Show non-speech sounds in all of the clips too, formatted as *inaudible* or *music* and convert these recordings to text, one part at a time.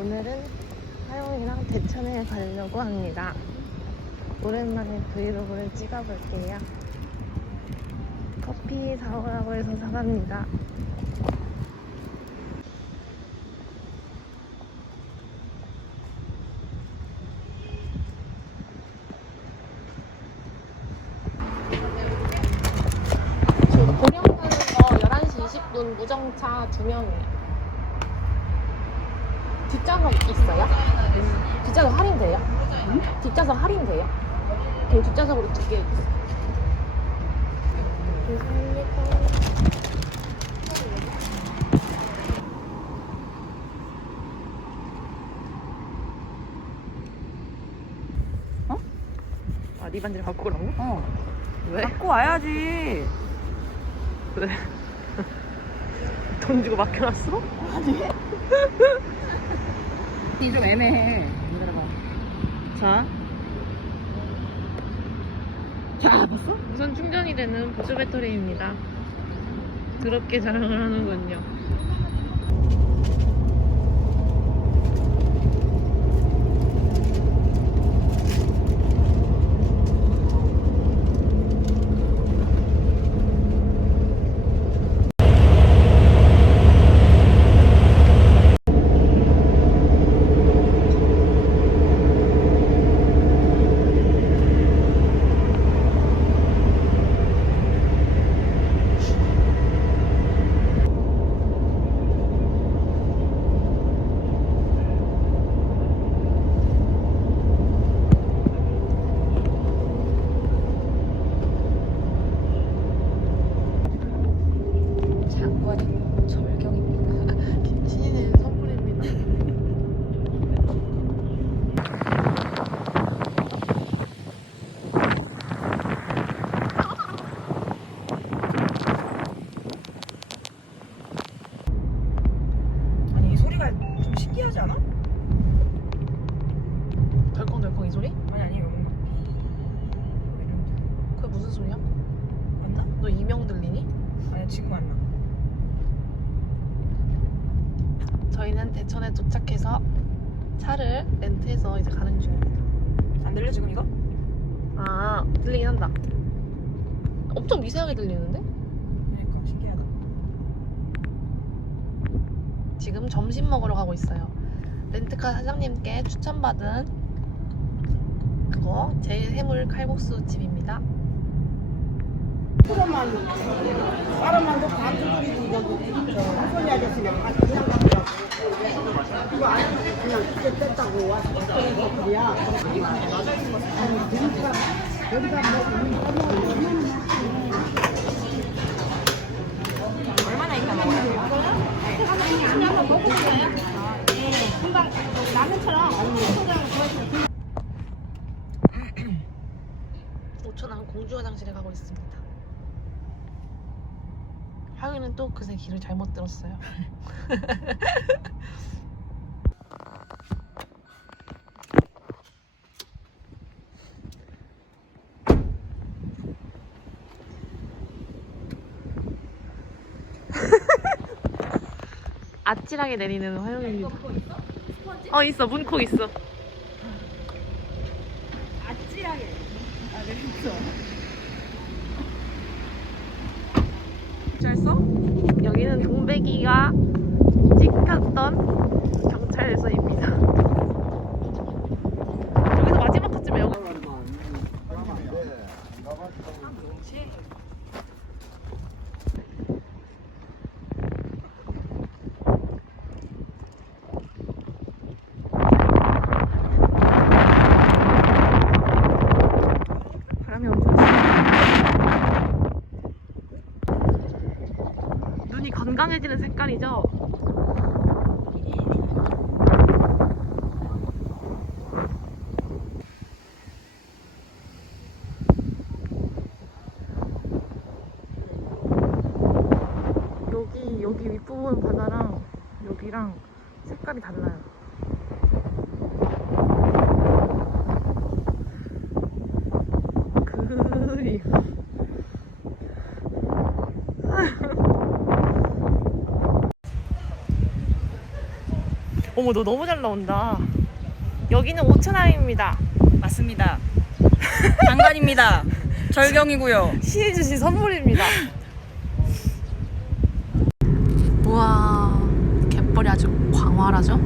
오늘은 하영이랑 대천에 가려고 합니다. 오랜만에 브이로그를 찍어볼게요. 커피 사오라고 해서 사갑니다. 지금 고령 가는 거 11시 20분 무정차 2명이에요. 뒷좌석 있어요? 뒷좌석 할인돼요? 뒷좌석 할인돼요? 그럼 뒷좌석으로 두 개. 감사합니다. 어? 아, 네 반지를 갖고 오라고? 어. 왜? 갖고 와야지. 왜? *laughs* 돈 주고 맡겨놨어? *laughs* 이 좀 애매해. 기다려봐. 자. 자, 봤어? 우선 충전이 되는 보조 배터리입니다. 더럽게 자랑을 하는군요. 장관이 절경입니다. 신인의 선물입니다. 아니, 이 소리가 좀 신기하지 않아? 덜컹덜컹 이 소리? 아니, 아니, 뭔가. 이런 그게 무슨 소리야? 맞나? 너 이명 들리니? 아니, 지금 안 나. 저희는 대천에 도착해서 차를 렌트해서 이제 가는 중입니다. 안 들려, 지금 이거? 아, 들리긴 한다. 엄청 미세하게 들리는데? 그러니까, 신기하다. 지금 점심 먹으러 가고 있어요. 렌트카 사장님께 추천받은 그거 제 해물 칼국수 집입니다. 그러면 사람만 놓고 안 죽이고 저기 저 한손이 아저씨가 다 그냥 이거 안 그냥 얼마나 있다 먹어요? 먹어볼까요? 네 금방 라면처럼 5천 원 공주 화장실에 가고 있습니다. 하윤이는 또 그새 길을 잘못 들었어요. *laughs* 아찔하게 내리는 화영입니다. 어 있어 문콕 있어. 아찔하게. 아, 그랬 써? 여기는 동백이가 찍혔던 경찰서입니다. 여기서 마지막 컷쯤에 여기 바람이 엄청 세. 눈이 색깔이죠? 여기 여기 윗부분 바다랑 여기랑 색깔이 달라요. 그림. 어머 너 너무 잘 나온다. 여기는 오천항입니다. 맞습니다. 장관입니다. *laughs* 절경이고요. 신이 주신 선물입니다. 우와 갯벌이 아주 광활하죠?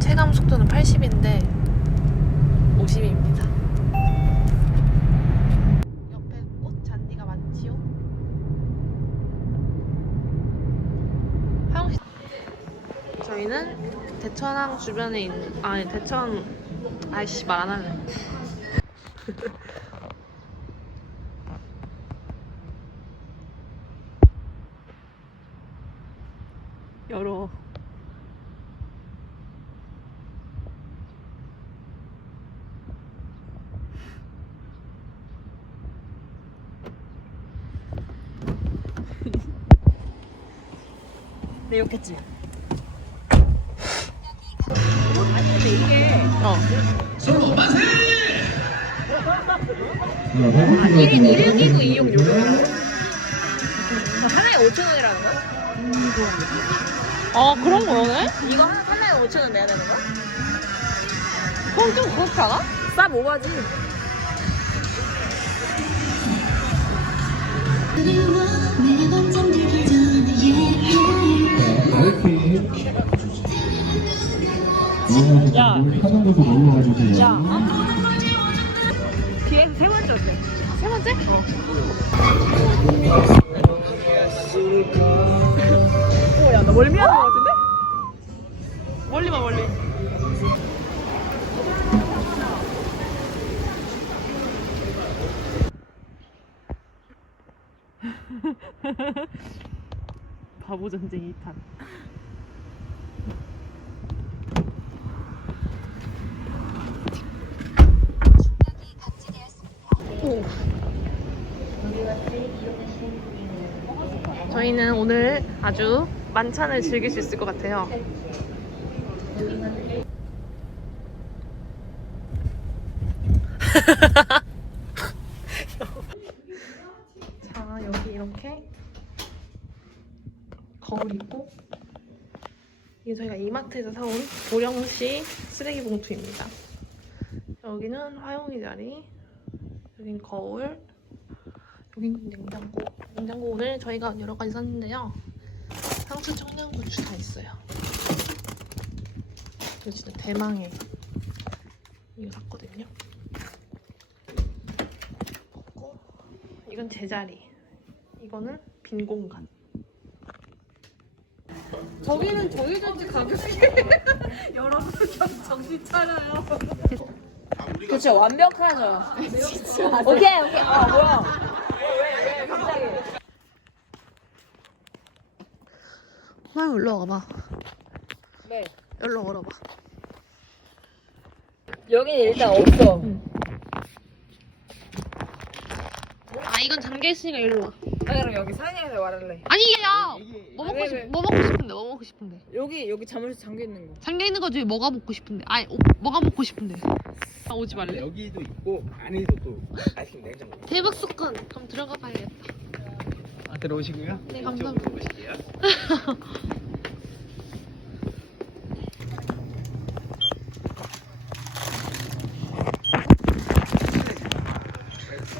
체감 속도는 80인데 50입니다. 옆에 꽃 잔디가 많지요? 하영 씨. 저희는 대천항 주변에 있는 아니 대천 아이씨 말 안 할래. *laughs* 열어. 내 욕했지? 어. 1인 1일기구 이용 요금. 하나에 5천 원이라는 거야? 아 그런 거네? 이거 하나, 하나에 5천 원 내야 되는 거야? 그럼 좀 그렇지 않아? 싸 먹어야지. 매번 잠들기 전에 야. 하는 곳에 놀러 와주세요. 야. 뒤에서 세 번째 어때? 세 번째? 어. 어, 야, 나 멀미하는 거 같은데? 멀리 봐 멀리. *laughs* 바보 전쟁 2탄. 저희는 오늘 아주 만찬을 즐길 수 있을 것 같아요. *laughs* 자, 여기 이렇게 거울 있고 이게 저희가 이마트에서 사온 보령시 쓰레기 봉투입니다. 여기는 화용이 자리, 여긴 거울, 여긴 냉장고. 냉장고 오늘 저희가 여러 가지 샀는데요. 상추, 청양고추 다 있어요. 저 진짜 대망의 이거 샀거든요. 먹고 이건 제자리. 이거는 빈 공간. 저기는 정해졌지, 가격이. *laughs* 여러분, 정신 차려요. 그쵸, 완벽하죠. *laughs* 오케이, 오케이. 아, 뭐야. 화영 일로 와봐. 네. 일로 걸어봐. 여기는 일단 없어. 아 이건 잠겨 있으니까 일로 와. 아, 그럼 여기 산에서 말할래. 아니 야. 뭐 먹고 왜, 싶, 왜? 뭐 먹고 싶은데? 뭐 먹고 싶은데? 여기, 여기 자물쇠 잠겨 있는 거. 잠겨 있는 거 중에 뭐가 먹고 싶은데? 아니 오, 뭐가 먹고 싶은데? 아 오지 말래. 여기도 있고 안에도 또 아이스크림 냉장고 대박 사건. 그럼 들어가 봐야겠다. 아, 들어오시고요. 네, 감사합니다. 오실게요. *laughs*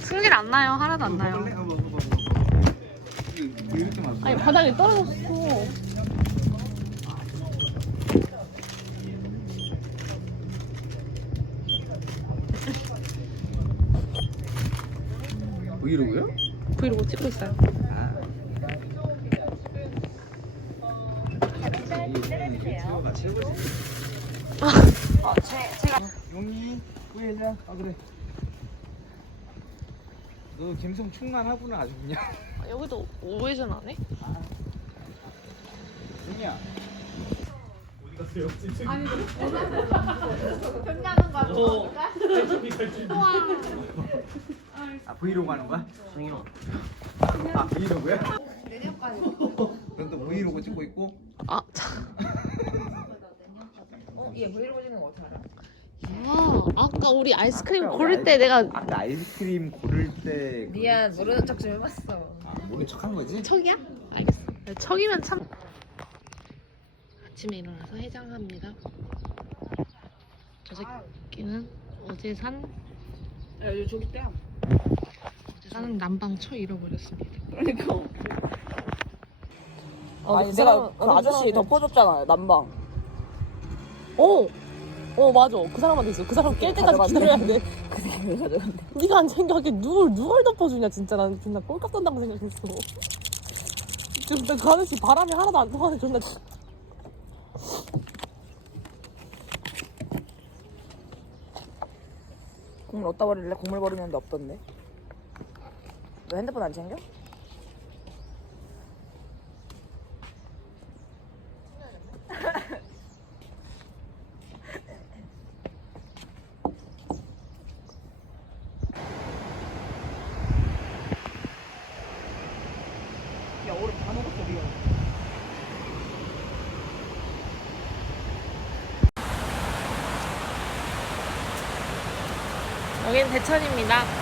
승질 안 나요. 하나도 안 나요. 이거 이렇게. 아니 바닥에 떨어졌어. 브이로그요? 브이로그 찍고 있어요. 아. 용이 후회자. 아 그래. 너 김성 충만하구나 아주 그냥. 아, 여기도 오해전 안 해? 용이야. 아 브이로그 하는 거야? 아 브이로그야? 그럼 또 브이로그 찍고 있고 아 참. 어, 얘 브이로그 찍는 거 어떻게 알아? 아 아까 우리 아이스크림 고를 때 내가 아까 아이스크림 고를 때 미안, 모르는 척 좀 해봤어. 아, 모른 척한 거지? 척이야? 알겠어. 네, 척이면 참. 아침에 일어나서 해장합니다. 저 새끼는 어제 산야 여기 저기 때 어제 산 남방초 잃어버렸습니다. 그러니까 아니 내가 그 아저씨 덮어줬잖아 난방 어, 어 맞아. 그 사람한테 있어. 그 사람 깰 때까지 가져갔네. 기다려야 돼. 그 새끼를 가져갔는데 네가 안 챙겨하게 누굴 누굴 덮어주냐 진짜 난 존나 꼴값 떤다고 생각했어. 지금 나그 아저씨 바람이 하나도 안 통하는 존나. 국물 어디다 버릴래? 국물 버리는데 없던데 너 핸드폰 안 챙겨? 야 얼음 다 먹었어 미안 여기는 대천입니다.